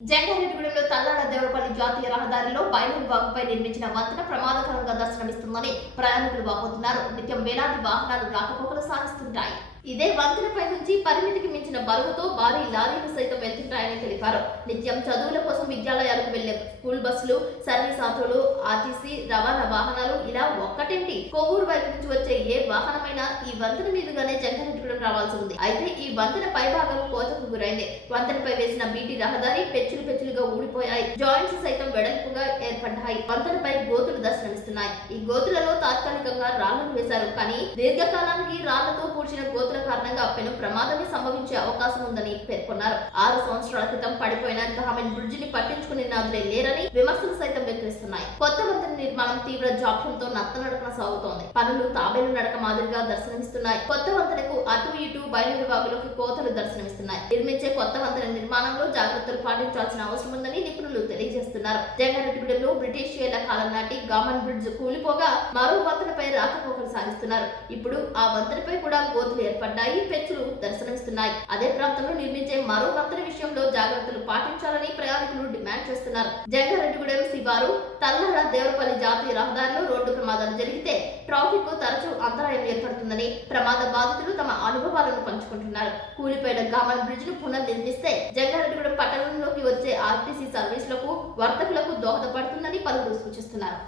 జంగారెడ్డిగూడెంలో తల్లాడ దేవరపల్లి జాతీయ రహదారిలో బైలూరు వాగుపై నిర్మించిన వంతెన ప్రమాదకరంగా దర్శనమిస్తుందని ప్రయాణికులు వాపోతున్నారు. నిత్యం వేలాది వాహనాలు రాకపోకలు సాగిస్తుంటాయి. ఇదే వంతెనపై నుంచి పరిమితికి మించిన బరువుతో భారీ లారీలు సైతం వెళ్తుంటాయని తెలిపారు. నిత్యం చదువుల కోసం విద్యాలయాలకు వెళ్లే స్కూల్ బస్సులు, సర్వీస్ ఆటోలు, ఆర్టీసీ రవాణా వాహనాలు ఇలా ఒక్కటేంటి కొవ్వూరు వైపు నుంచి వచ్చే ఏ వాహనమైనా ఈ వంతెన మీదుగానే జంగారెడ్డిగూడెం రావాల్సి ఉంది. అయితే ఈ వంతెన పైభాగం కోతకు గురైంది. వంతెనపై వేసిన బీటీ రహదారి పెచ్చులుగా ఊడిపోయాయి. జాయింట్స్ సైతం వెడల్పుగా ఏర్పడ్డాయి. వంతెనపై గోతులు దర్శనమిస్తున్నాయి. ఈ గోతులలో తాత్కాలికంగా రాళ్లను వేశారు. కానీ దీర్ఘకాలానికి రాళ్లతో పూడ్చిన గోతుల కారణంగా పెను ప్రమాదమే సంభవించే అవకాశం ఉందని పేర్కొన్నారు. 6 సంవత్సరాల క్రితం పడిపోయిన గ్రామీణ బ్రిడ్జ్ ని పట్టించుకునే నాదులే లేరని విమర్శలు సైతం వ్యక్తిస్తున్నాయి. కొత్త వంతెన నిర్మాణం తీవ్ర జాప్యంతో నత్తనడకన సాగుతోంది. పనులు తాబేలు నడక మాదిరిగా దర్శనమిస్తున్నాయి. కొత్త వంతెనకు అటు ఇటు బయలు వాగులోకి కోతలు దర్శనమిస్తున్నాయి. నిర్మించే కొత్త వంతెన నిర్మాణంలో జాగ్రత్తలు పాటించాల్సిన అవసరం ఉందని నిపుణులు తెలియజేస్తున్నారు. జంగారెడ్డిగూడెంలో బ్రిటిష్ ఏళ్ల కాలం నాటి గామన్ బ్రిడ్జ్ కూలిపోగా మరో వంతెనపై రాకపోకలు సాగిస్తున్నారు. ఇప్పుడు ఆ వంతెనపై కూడా గోతులు ఏర్పడ్డాయి. పెచ్చులు దర్శనమిస్తున్నాయి. అదే ప్రాంతంలో నిర్మించే మరో వంతెన విషయంలో జాగ్రత్తలు పాటించాలని ప్రయాణికులు డిమాండ్ చేస్తున్నారు. జంగారెడ్డిగూడెం శివారు తల్లాడ దేవరపల్లి జాతీయ రహదారిలో రోడ్డు ప్రమాదాలు జరిగితే ట్రాఫిక్ కు తరచూ అంతరాయం ఏర్పడుతుందని ప్రమాద బాధితులు తమ అనుభవాలను పంచుకుంటున్నారు. కూలిపోయిన గామన్ బ్రిడ్జ్ ను పునర్నిర్మిస్తే జంగారెడ్డిగూడెం పట్టణంలోకి వచ్చే ఆర్టీసీ సర్వీసులకు వర్తకులకు దోహదపడుతుందని పలువురు సూచిస్తున్నారు.